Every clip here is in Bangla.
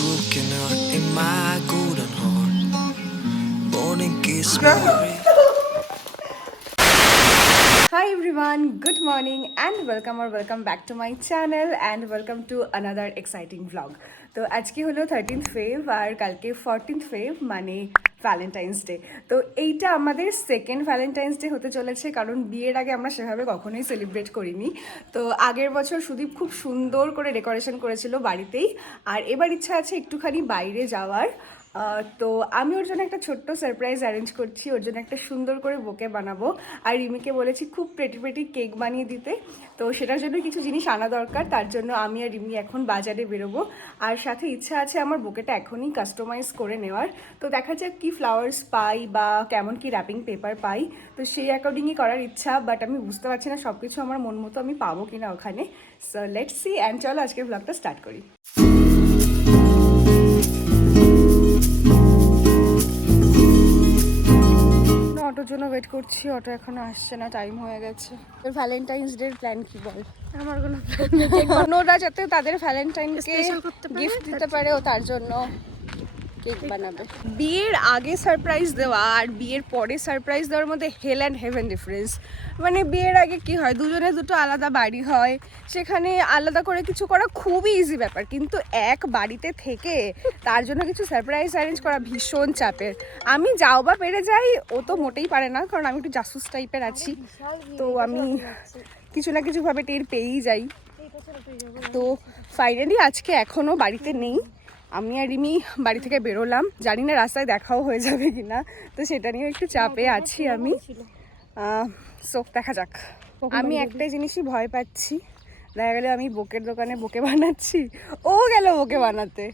broken heart in my golden heart. Morning kiss, morning. Hi everyone, good morning and welcome back to my channel and welcome to another exciting vlog. তো আজকে হলো 13th ফেভ আর কালকে 14th ফেভ মানে ভ্যালেন্টাইন্স ডে। তো এইটা আমাদের সেকেন্ড ভ্যালেন্টাইন্স ডে হতে চলেছে, কারণ বিয়ের আগে আমরা সেভাবে কখনোই সেলিব্রেট করিনি। তো আগের বছর সুদীপ খুব সুন্দর করে ডেকোরেশন করেছিল বাড়িতেই, আর এবার ইচ্ছা আছে একটুখানি বাইরে যাওয়ার। তো আমি ওর জন্য একটা ছোট্ট সারপ্রাইজ অ্যারেঞ্জ করছি, ওর জন্য একটা সুন্দর করে বোকে বানাবো। আর রিমিকে বলেছি খুব প্রেটি কেক বানিয়ে দিতে, তো সেটার জন্য কিছু জিনিস আনা দরকার। তার জন্য আমি আর রিমি এখন বাজারে বেরোবো, আর সাথে ইচ্ছা আছে আমার বোকেটা এখনই কাস্টমাইজ করে নেওয়ার। তো দেখা যাক কি ফ্লাওয়ার্স পাই বা কেমন কি র্যাপিং পেপার পাই, তো সেই অ্যাকর্ডিংই করার ইচ্ছা। বাট আমি বুঝতে পারছি না সব কিছু আমার মন মতো আমি পাবো কিনা ওখানে। সো লেটস সি, অ্যান্ড চলো আজকে ব্লগটা স্টার্ট করি। অটোর জন্য ওয়েট করছি, অটো এখনো আসছে না, টাইম হয়ে গেছে। তোর ভ্যালেন্টাইন্স ডে প্ল্যান কি বল? আমার কোনো প্ল্যান নেই। অন্যরা যাতে তাদের ভ্যালেন্টাইনকে স্পেশাল করতে পারে, গিফট দিতে পারে, ও তার জন্য কেক বানাবে। বিয়ের আগে সারপ্রাইজ দেওয়া আর বিয়ের পরে সারপ্রাইজ দেওয়ার মধ্যে হেল অ্যান্ড হেভেন ডিফারেন্স। মানে বিয়ের আগে কি হয়, দুজনে দুটো আলাদা বাড়ি হয়, সেখানে আলাদা করে কিছু করা খুবই ইজি ব্যাপার, কিন্তু এক বাড়িতে থেকে তার জন্য কিছু সারপ্রাইজ অ্যারেঞ্জ করা ভীষণ চাপের। আমি যাও বা পেরে যাই, ও তো মোটেই পারে না, কারণ আমি একটু জাসুস টাইপের আছি, তো আমি কিছু না কিছুভাবে টের পেয়েই যাই। তো ফাইনালি আজকে এখনও বাড়িতে নেই, আমি আর রিমি বাড়ি থেকে বেরোলাম, জানি না রাস্তায় দেখাও হয়ে যাবে কিনা, তো সেটা নিয়ে একটু চাপে আছি আমি। সো দেখা যাক। আমি একটাই জিনিসই ভয় পাচ্ছি, দেখা গেলে আমি বোকের দোকানে বোকে বানাচ্ছি, ও গেল বোকে বানাতে,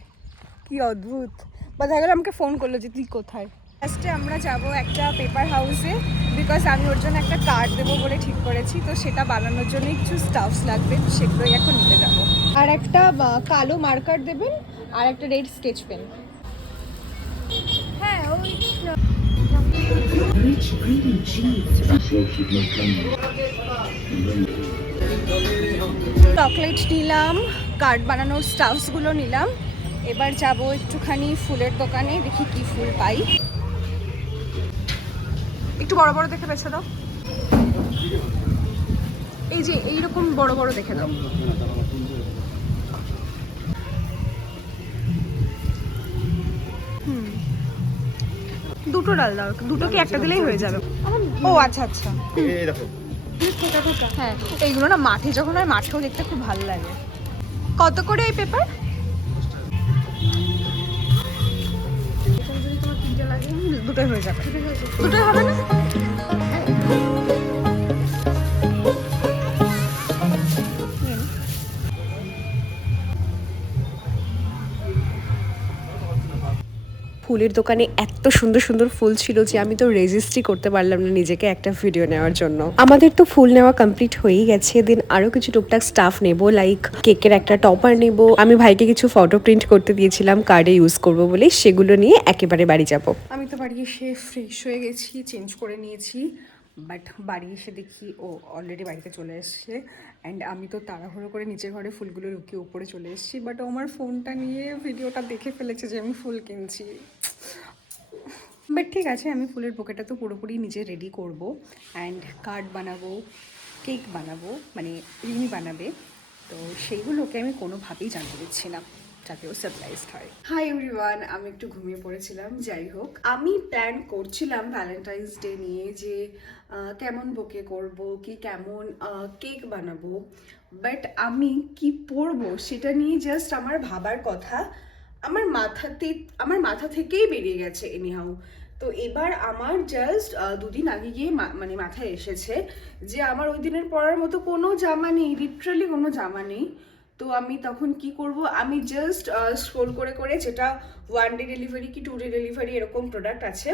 কি অদ্ভুত। বা দেখা গেলো আমাকে ফোন করলো যে তুই কোথায়। ফার্স্টে আমরা যাব একটা পেপার হাউসে, বিকজ আমি ওর জন্য একটা কার্ড দেবো বলে ঠিক করেছি, তো সেটা বানানোর জন্য কিছু স্টাফস লাগবে, তো সেগুলোই এখন নিতে যাবো। আর একটা কালো মার্কার দেবেন আর একটা রেড স্কেচ পেন। হ্যাঁ, ওই চকলেট নিলাম, কার্ড বানানোর স্টাফসগুলো নিলাম। এবার যাব একটুখানি ফুলের দোকানে, দেখি কি ফুল পাই। একটু বড় বড় দেখে বেছে দাও, এই যে এইরকম বড় বড় দেখে দাও। দুটো ডাল দাও, দুটো কি একটা দিলেই হয়ে যাবে? ও আচ্ছা আচ্ছা, হ্যাঁ এইগুলো না মাঠে যখন হয়, মাঠেও দেখতে খুব ভালো লাগে। কত করে এই পেপার? যদি তোমার তিনটে লাগে, দুটোই হয়ে যাবে। দুটোই হবে না? ফুলের দোকানে এত সুন্দর সুন্দর ফুল ছিল যে আমি তো রেজিস্ট্রি করতে পারলাম না নিজেকে একটা ভিডিও নেওয়ার জন্য। আমাদের তো ফুল নেওয়া কমপ্লিট হয়েই গেছে, দেন আরো কিছু টুকটাক স্টাফ নেব, লাইক কেকের একটা টপার নেব। আমি ভাইকে কিছু ফটো প্রিন্ট করতে দিয়েছিলাম কার্ডে ইউজ করব বলে, সেগুলো নিয়ে একেবারে বাড়ি যাব। আমি তো বাড়ি এসে ফ্রেশ হয়ে গেছি, চেঞ্জ করে নিয়েছি, বাট বাড়ি এসে দেখি ও অলরেডি বাড়িতে চলে এসছে। অ্যান্ড আমি তো তাড়াহুড়ো করে নিচের ঘরে ফুলগুলো রুকিয়ে উপরে চলে এসেছি, বাট আমার ফোনটা নিয়ে ভিডিওটা দেখে ফেলেছে যে আমি ফুল কিনছি। বাট ঠিক আছে, আমি ফুলের বোকেটা তো পুরোপুরি নিজে রেডি করব, অ্যান্ড কার্ড বানাবো, কেক বানাবো, মানে রিমি বানাবে, তো সেইগুলোকে আমি কোনোভাবেই জানতে দিচ্ছি না, যাতেও সারপ্রাইজড হয়। হাই এভরিওয়ান, আমি একটু ঘুমিয়ে পড়েছিলাম। যাই হোক, আমি প্ল্যান করছিলাম ভ্যালেন্টাইন্স ডে নিয়ে যে কেমন বোকে করব, কি কেমন কেক বানাবো, বাট আমি কি পরবো সেটা নিয়ে জাস্ট আমার ভাবার কথা আমার মাথা থেকেই বেরিয়ে গেছে এনিহাউ। তো এবার আমার জাস্ট দুদিন আগে গিয়ে মানে মাথায় এসেছে যে আমার ওই দিনের পরার মতো কোনো জামা নেই, লিটারালি কোনো জামা নেই। তো আমি তখন কি করব, আমি জাস্ট স্ক্রোল করে করে যেটা 1 ডে ডেলিভারি কি 2 ডে ডেলিভারি এরকম প্রোডাক্ট আছে,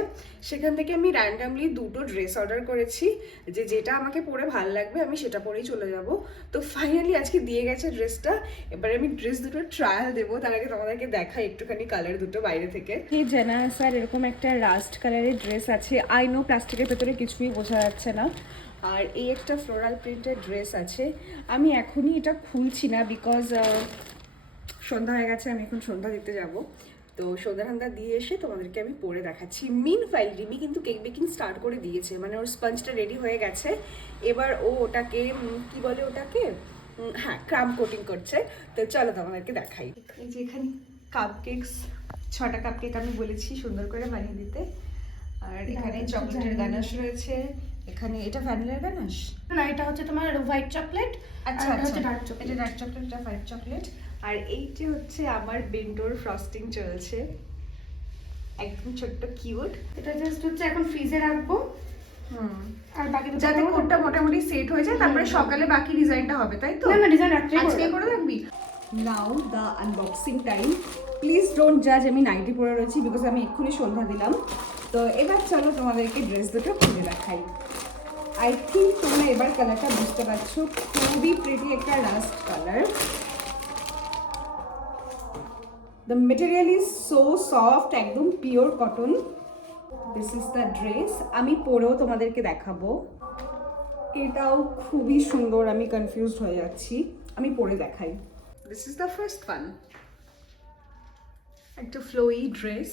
সেখান থেকে আমি র্যান্ডামলি 2টো ড্রেস অর্ডার করেছি, যে যেটা আমাকে পরে ভালো লাগবে আমি সেটা পরেই চলে যাব। তো ফাইনালি আজকে দিয়ে গেছে ড্রেসটা, এবার আমি ড্রেস দুটো ট্রায়াল দেবো, তার আগে তোমাদেরকে দেখাই একটুখানি কালার দুটো বাইরে থেকে। এই জানা স্যার এরকম একটা রাস্ট কালারের ড্রেস আছে, আই নো প্লাস্টিকের ভেতরে কিছুই বোঝা যাচ্ছে না, আর এই একটা ফ্লোরাল প্রিন্টের ড্রেস আছে। আমি এখনই এটা খুলছি না, বিকজ সন্ধ্যা হয়ে গেছে, আমি এখন সন্ধ্যা দিতে যাব। তো সন্ধ্যা দিয়ে এসে তোমাদেরকে আমি পরে দেখাচ্ছি। মিনফাইল রিমি কিন্তু কেক বেকিং স্টার্ট করে দিয়েছে, মানে ওর স্পঞ্জটা রেডি হয়ে গেছে। এবার ও ওটাকে কি বলে ওটাকে, হ্যাঁ, ক্রাম কোটিং করছে। তো চলো তোমাদেরকে দেখাই। এই যে এখানে কাপ কেকস, 6টা কাপ কেক আমি বলেছি সুন্দর করে বানিয়ে দিতে। আর এখানে চকলেটের গানাশ রয়েছে, এখানে এটা ভ্যানিলার গানাশ না, এটা হচ্ছে তোমার হোয়াইট চকলেট। আচ্ছা আর এটা আচ্ছা, হচ্ছে ডার্ক চকলেট। এটা ডার্ক চকলেট, এটা হোয়াইট চকলেট। আর এইটা হচ্ছে আমার বেন্টোর ফ্রস্টিং চলছে, একদম ছোট্ট কিউট। এটা জাস্ট হচ্ছে এখন ফ্রিজে রাখবো। আর বাকি যাতে কোটটা মোটামুটি সেট হয়ে যায়, তারপরে সকালে বাকি ডিজাইনটা হবে, তাই তো? না ডিজাইন রাত্রে আজকে করে রাখবি। Now the unboxing time. Please don't জাজ আমি নাইটি পরে রয়েছি, বিকজ আমি এক্ষুনি সন্ধ্যা দিলাম। তো এবার চলো তোমাদেরকে ড্রেস দুটো খুলে দেখাই। আই থিঙ্ক তোমরা এবার কালারটা বুঝতে পারছো, খুবই প্রিটি একটা rust colour. The material is so soft, একদম pure cotton. This is the dress, আমি পরেও তোমাদেরকে দেখাবো। এটাও খুবই সুন্দর, আমি কনফিউজড হয়ে যাচ্ছি, আমি পরে দেখাই। This is the first one, একটা flowy dress,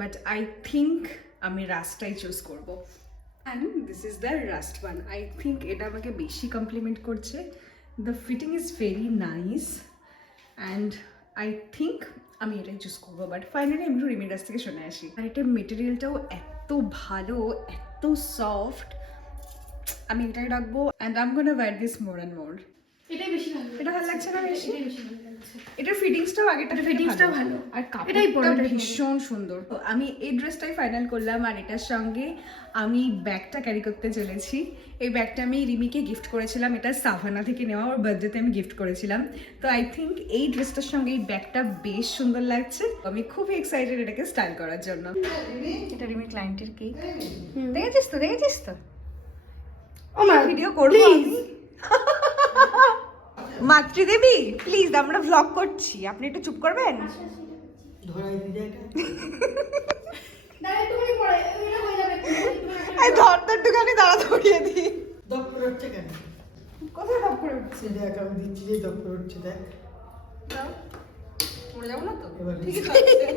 but I think আমি রাস্টটাই চুজ করব। And this is the rust one, I think এটা আমাকে বেশি কমপ্লিমেন্ট করছে। The fitting is very nice and I think আমি এটাই চুজ করবো। বাট ফাইনালি আমি একটু রিমির কাছ থেকে শুনে আসি। আর এটার মেটেরিয়ালটাও এত ভালো, এত সফট, আমি এটাই রাখবো। And I am gonna wear this more and more. এটাই বেশি ভালো। এটা ভালো লাগছে না বেশি? এটাই বেশি ভালো লাগছে। এটার ফিটিংসটাও আগেরটা ফিটিংসটাও ভালো। আর এটাই পরো, কাপড়টা এটাই পরো। ভীষণ সুন্দর। তো আমি এই ড্রেসটাই ফাইনাল করলাম, আর এটার সঙ্গে আমি ব্যাগটা ক্যারি করতে চলেছি। এই ব্যাগটা আমি রিমিকে গিফট করেছিলাম, এটা সাভানা থেকে নেওয়া, ওর বার্থডেতে আমি গিফট করেছিলাম। তো আই থিঙ্ক এই ড্রেসটার সঙ্গে এই ব্যাগটা বেশ সুন্দর লাগছে। আমি খুবই এক্সাইটেড এটাকে স্টাইল করার জন্য। এটা রিমি ক্লায়েন্টের কেক, দেখেছিস তো? দেখেছিস তো? ও মা, ভিডিও করবো please। আমি। মাতৃদেবী প্লিজ, আমরা ভ্লগ করছি, আপনি একটু চুপ করবেন? দাঁড়া একটুখানি পরে, এটা হয়ে যাবে একটুখানি। এই ধর তো একটুখানি দাঁড়া, ধরিয়ে দিই। দপ্তর হচ্ছে কেন? কোথায় ভাব করে উঠছে? দেখ আমি দিচ্ছি যে দপ্তর হচ্ছে দেখ। দাও। পড়ে যাবো না তো? এবার ঠিকই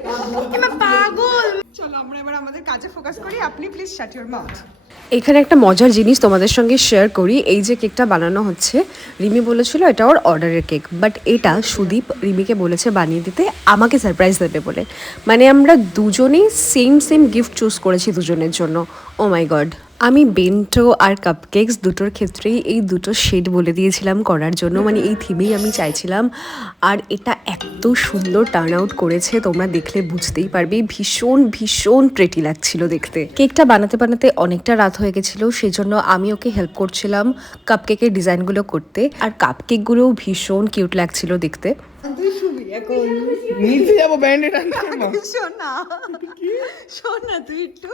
তো আছে। এমা পাগল। চলো আমরা এবার আমাদের কাজে ফোকাস করি। আপনি প্লিজ শাট ইউর মাউথ। এখানে একটা মজার জিনিস তোমাদের সঙ্গে শেয়ার করি। এই যে কেকটা বানানো হচ্ছে, রিমি বলেছিল এটা ওর অর্ডারের কেক, বাট এটা সুদীপ রিমিকে বলেছে বানিয়ে দিতে, আমাকে সারপ্রাইজ দেবে বলে। মানে আমরা দুজনেই সেম গিফট চুজ করেছি দুজনের জন্য। ও মাই গড। আমি বেন্টো আর কাপকেকস দুটোর ক্ষেত্রেই এই দুটো শেড বলে দিয়েছিলাম করার জন্য, মানে এই থিমেই আমি চাইছিলাম। আর এটা এত সুন্দর টার্ন আউট করেছে, তোমরা দেখলে বুঝতেই পারবে। ভীষণ প্রেটি লাগছিল দেখতে। কেকটা বানাতে অনেকটা রাত হয়ে গেছিলো, সেজন্য আমি ওকে হেল্প করছিলাম কাপকেকের ডিজাইনগুলো করতে। আর কাপকেকগুলোও ভীষণ কিউট লাগছিল দেখতে। তুই শুবি এখন? নিচে যাবো ব্যান্ডেড আনতে। শোনা, শোনা তুই একটু,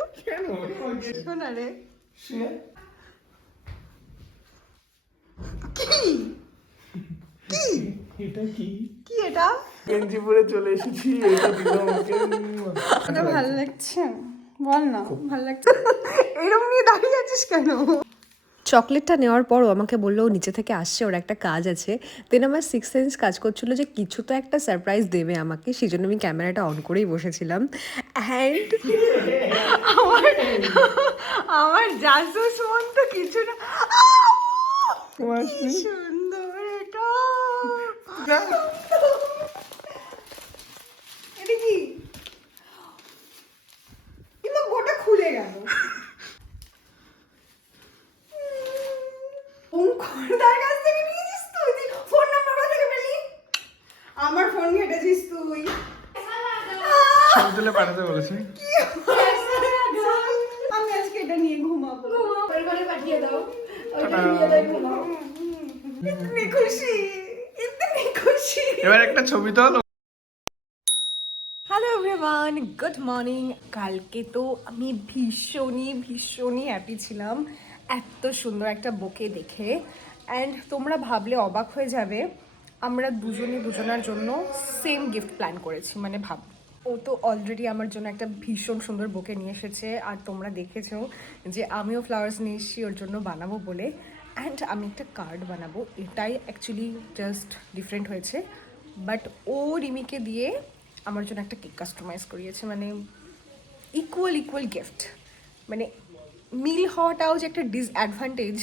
শোনা রে। এটা কি? কি এটা? গেঞ্জি পরে চলে এসেছি, এটা দিল আমাকে। এটা ভালো লাগছে? বল না, ভালো লাগছে? এরকম নিয়ে দাঁড়িয়ে আছিস কেন? চকলেটটা নেওয়ার পরও আমাকে বললো ও নিচে থেকে আসছে, ওর একটা কাজ আছে। দেন আমার 6th সেন্স কাজ করছিল যে কিছু তো একটা সারপ্রাইজ দেবে আমাকে, সেই জন্য আমি ক্যামেরাটা অন করেই বসেছিলাম। অ্যান্ড আমার জাসুস মন তো কিছু না। তোমার কি সুন্দর এটা! এটা কি? কিন্তু গোটা খুলে গেল। অঙ্কুরদার কাছ থেকে নিয়েছিস তুই? ফোন নাম্বার কোথা থেকে পেলি? আমার ফোন ঘেটেছিস তুই? ছবি তুলে পাঠাতে বলেছে। কি আমি আজকে এটা নিয়ে ঘুমাবো। পরে পাঠিয়ে দাও। ইতনি খুশি, ইতনি খুশি। এবার একটা ছবি তোল। Hello everyone, good morning. কালকে তো আমি ভীষণই হ্যাপি ছিলাম এত সুন্দর একটা বুকে দেখে। অ্যান্ড তোমরা ভাবলে অবাক হয়ে যাবে, আমরা দুজনার জন্য সেম গিফট প্ল্যান করেছি। মানে ভাব, ও তো অলরেডি আমার জন্য একটা ভীষণ সুন্দর বুকে নিয়ে এসেছে, আর তোমরা দেখেছো যে আমিও ফ্লাওয়ার্স নিয়ে এসেছি ওর জন্য বানাবো বলে। অ্যান্ড আমি একটা কার্ড বানাবো, এটাই অ্যাকচুয়ালি জাস্ট ডিফারেন্ট হয়েছে। বাট ও রিমিকে দিয়ে আমার জন্য একটা কেক কাস্টমাইজ করিয়েছে, মানে ইকুয়াল গিফট। মানে মিল হওয়াটাও যে একটা ডিসঅ্যাডভান্টেজ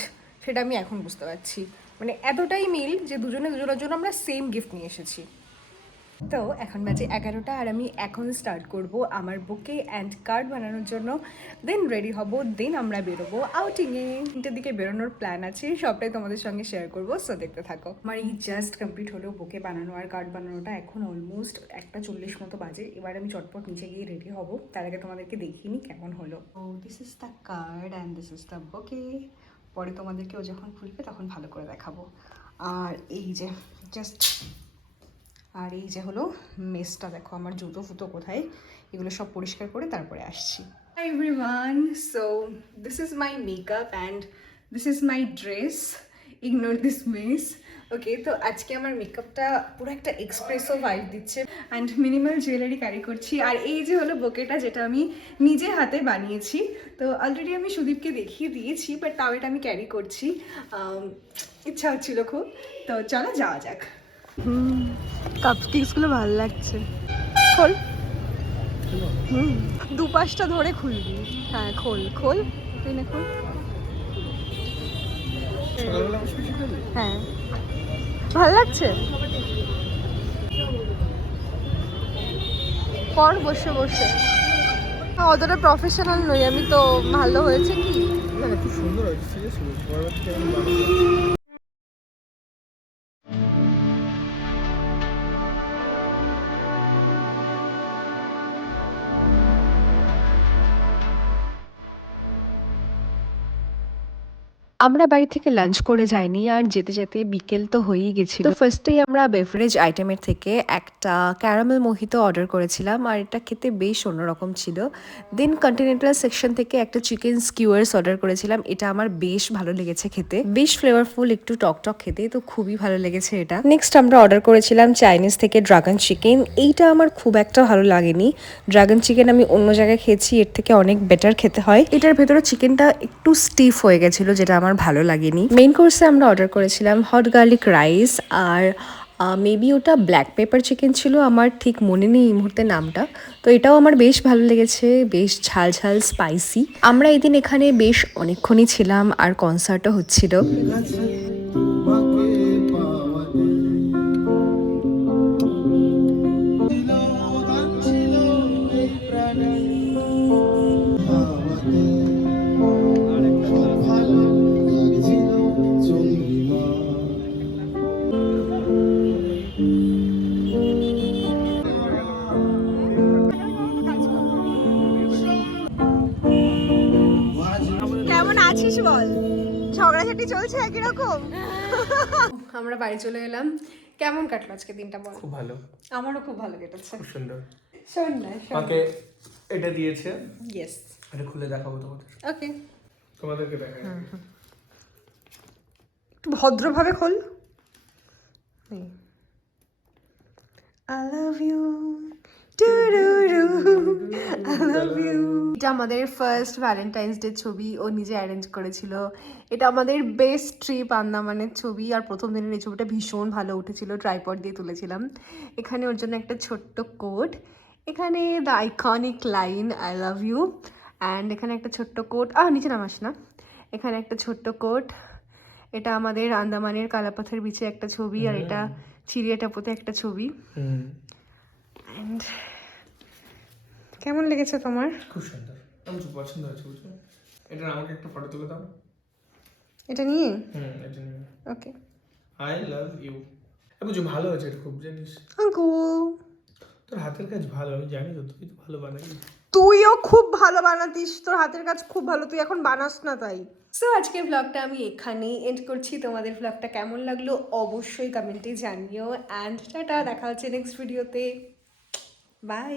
সেটা আমি এখন বুঝতে পারছি। মানে এতটাই মিল যে দুজনের জন্য আমরা সেম গিফট নিয়ে এসেছি। তো এখন বাজে 11টা আর আমি এখন স্টার্ট করব আমার বুকে অ্যান্ড কার্ড বানানোর জন্য। দেন রেডি হব, দেন আমরা বেরোবো আউটিংয়ে। 3টের দিকে বেরোনোর প্ল্যান আছে, সবটাই তোমাদের সঙ্গে শেয়ার করবো, সো দেখতে থাকো। আমার এই জাস্ট কমপ্লিট হলো বুকে বানানো আর কার্ড বানানোটা। এখন অলমোস্ট 1:40 মতো বাজে। এবার আমি চটপট নিচে গিয়ে রেডি হব, তার আগে তোমাদেরকে দেখিনি কেমন হলো। Oh this is the card and this is the bouquet. পরে তোমাদেরকেও যখন খুলবে তখন ভালো করে দেখাবো। আর এই যে জাস্ট, আর এই যে হলো মেসটা, দেখো আমার জুতো ফুতো কোথায়, এগুলো সব পরিষ্কার করে তারপরে আসছি। Hi everyone, so this is my makeup and this is my dress, ignore this mess. Okay, তো আজকে আমার মেকআপটা পুরো একটা এক্সপ্রেসো ভাইব দিচ্ছে অ্যান্ড মিনিমাল জুয়েলারি ক্যারি করছি। আর এই যে হলো বোকেটা, যেটা আমি নিজে হাতে বানিয়েছি। তো অলরেডি আমি সুদীপকে দেখিয়ে দিয়েছি, বাট তাও এটা আমি ক্যারি করছি, ইচ্ছা হচ্ছিল খুব। তো চলো যাওয়া যাক। কাপকেকসগুলো ভালো লাগছে। খোল, দুপাশটা ধরে খুলবি। হ্যাঁ খোল খোল, তুই না খোল। হ্যাঁ ভালো লাগছে, কর বসে বসে। অতটা প্রফেশনাল নই আমি, তো ভালো হয়েছে কি? খুব সুন্দর হয়েছে, সিরিয়াসলি। আমরা বাড়ি থেকে লাঞ্চ করে যাইনি, আর যেতে যেতে বিকেল তো হয়েই গেছিল। তো ফার্স্টেই আমরা বেভারেজ আইটেমের থেকে একটা ক্যারামেল মোহিতো অর্ডার করেছিলাম, আর এটা খেতে বেশ অন্যরকম ছিল। দেন কন্টিনেন্টাল সেকশন থেকে একটা চিকেন স্কিউয়ার্স অর্ডার করেছিলাম, এটা আমার বেশ ভালো লেগেছে খেতে, বেশ ফ্লেভারফুল, একটু টক খেতে, তো খুবই ভালো লেগেছে এটা। নেক্সট আমরা অর্ডার করেছিলাম চাইনিজ থেকে ড্রাগন চিকেন, এইটা আমার খুব একটা ভালো লাগেনি। ড্রাগন চিকেন আমি অন্য জায়গায় খেয়েছি, এর থেকে অনেক বেটার খেতে হয়। এটার ভেতরে চিকেনটা একটু স্টিফ হয়ে গেছিল, যেটা আমার ভালো লাগেনি। মেইন কোর্সে আমরা অর্ডার করেছিলাম হট গার্লিক রাইস, আর মেবি ওটা ব্ল্যাক পেপার চিকেন ছিল, আমার ঠিক মনে নেই এই মুহূর্তে নামটা। তো এটাও আমার বেশ ভালো লেগেছে, বেশ ঝাল ঝাল স্পাইসি। আমরা এদিন এখানে বেশ অনেকক্ষণই ছিলাম, আর কনসার্টও হচ্ছিল। কেমন আছিস বল? ঝগড়াঝাটি চলছে একই রকম। আমরা বাড়ি চলে এলাম। কেমন কাটলো আজকে দিনটা বল? খুব ভালো, আমারও খুব ভালো কেটেছে। খুব সুন্দর। শোন না, আমাকে এটা দিয়েছে, ইয়েস, এটা খুলে দেখাবো তোমাদের, ওকে। তোমাদেরকে দেখাই। একটু ভদ্রভাবে খোল। I love you, I love you। এটা আমাদের ফার্স্ট ভ্যালেন্টাইন্স ডে ছবি, ও নিজে অ্যারেঞ্জ করেছিল। এটা আমাদের বেস্ট ট্রিপ আন্দামানের ছবি, আর প্রথম দিনের এই ছবিটা ভীষণ ভালো উঠেছিল, ট্রাইপড দিয়ে তুলেছিলাম। এখানে ওর জন্য একটা ছোট্ট কোট, এখানে the iconic line I love you, and এখানে একটা ছোট্ট কোট, নিচে নামাস না, এখানে একটা ছোট্ট কোট। এটা আমাদের আন্দামানের কালাপাথর বিচে একটা ছবি, আর এটা চিড়িয়াটাপোতে একটা ছবি। অ্যান্ড কেমন লেগেছে তোমার? খুব সুন্দর, আমার খুব পছন্দ হয়েছে, বুঝছো? এটা আমাকে একটা ফটো তুলে দাও। এটা নিয়ে এটা নিয়ে ওকে। I love you. বুঝছো, ভালো হয়েছে এটা খুব, জানিস? আঙ্কুল, তোর হাতের কাজ ভালো, আমি জানি তো, তুই তো ভালো বানাবি। তুইও খুব ভালো বানাতিস, তোর হাতের কাজ খুব ভালো, তুই এখন বানাস না তাই। সো আজকের ব্লগটা আমি এখানেই এন্ড করছি। তোমাদের ব্লগটা কেমন লাগলো অবশ্যই কমেন্টে জানিও, অ্যান্ড টাটা, দেখা হচ্ছে নেক্সট ভিডিওতে, বাই।